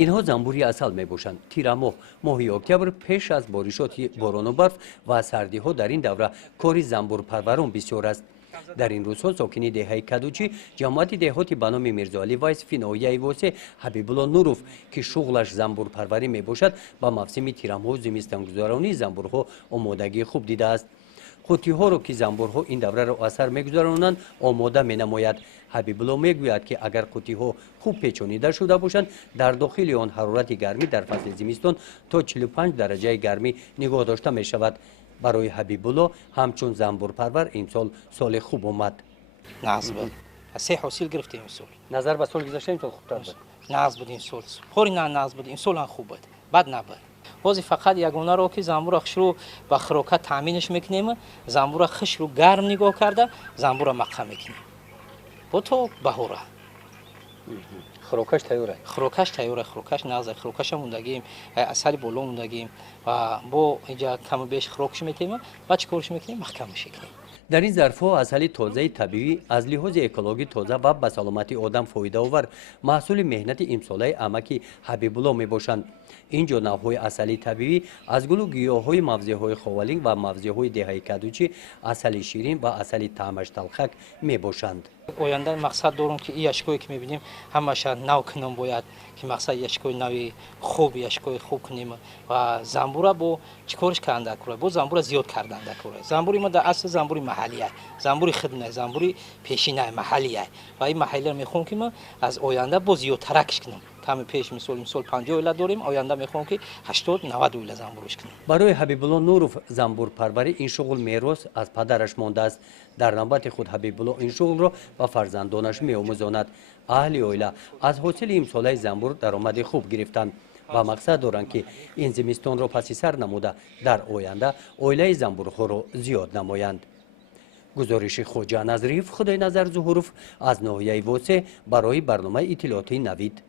اینها زنبوری عسل می باشند. تیر ماه اکتبر پیش از بارشات باران و برف و سردی ها در این دوره کاری زنبور پروران بسیار است. در این روزها ساکنی دهه کدوچی جماعت دهاتی به نام میرزاعلی وایسفی ناحیه واسه حبیب الله نوروف که شغلش زنبور پروری می باشد با موسم تیرم‌ها و زمستانگذرانی زنبورها آمادگی خوب دیده است. قوطی ها را که زنبورها این دوره را اثر میگذرانند آماده می نماید. حبیب الله میگوید که اگر قوطی ها خوب پیچانیده شده باشند در داخل آن حرارت گرمی در فصل زمستان تا 45 درجه گرمی نگاه داشته می شود. برای حبیب الله همچون زنبور پرور امسال سال خوب آمد. ناز بود. از 3 حاصل گرفتیم امسال. نظر به سال گذشته امسال خوبتر بود. ناز بود امسال. خوری نه ناز بود امسال هم خوب بود. بد نبود. بازی فقط یگانه رو که زنبور خش رو با خروکات تامینش میکنیم. زنبور خش رو گرم نگاه کرده زنبور مقام میکنیم. با تو بهوره. خروکش تیاره. خروکش تیاره. خروکش نازه. خروکش موندگیم. اصلی بالا موندگیم. و با اینجا کم و بیش خروکش میکنیم. بعد چیکارش میکنیم؟ محکمش میکنیم. در این ظرف‌ها عسل تازه طبیعی از لحاظ اکولوژی تازه و به سلامتی آدم فایده آور محصول مهنت امساله عمک حبیب الله میباشند. اینجا نوع‌های عسل طبیعی از گل و گیاه‌های موضع‌های خاولین و موضع‌های دهه کدوچی عسل شیرین و عسل طعمش تلخک میباشند. آینده مقصد دارم که این اشکایی که میبینیم همش نو کنم باید که مقصد اشکای نوی خوب اشکای خوب کنیم و زنبور با چیکارش کننده کنه با زنبور زیاد کردنده کنه. زنبوری ما در اصل زنبوری محلیه، زنبوری خدمت، زنبوری پیشینه محلیه و این محلی رو میخوام که ما از آینده با زیادتر کش کنیم. کم پیش مثال 50 اوله داریم آینده میخوام که 80 90 اوله زنبورش کنیم. برای حبیب الله نوروف زنبور پروری این شغل میراث از پدرش مانده است. در نوبت خود حبیب الله این شغل را به فرزندانش میآموزاند. اهل عائله از حاصل امساله زنبور درآمد خوب گرفتند و مقصد دارند که این زمستان را پس سر نموده در آینده عائله زنبورها را زیاد نمایند. گزارش خوجا نظریف خدای نظر ظهوروف از ناحیه واسه برای برنامه اطلاعاتی نوید.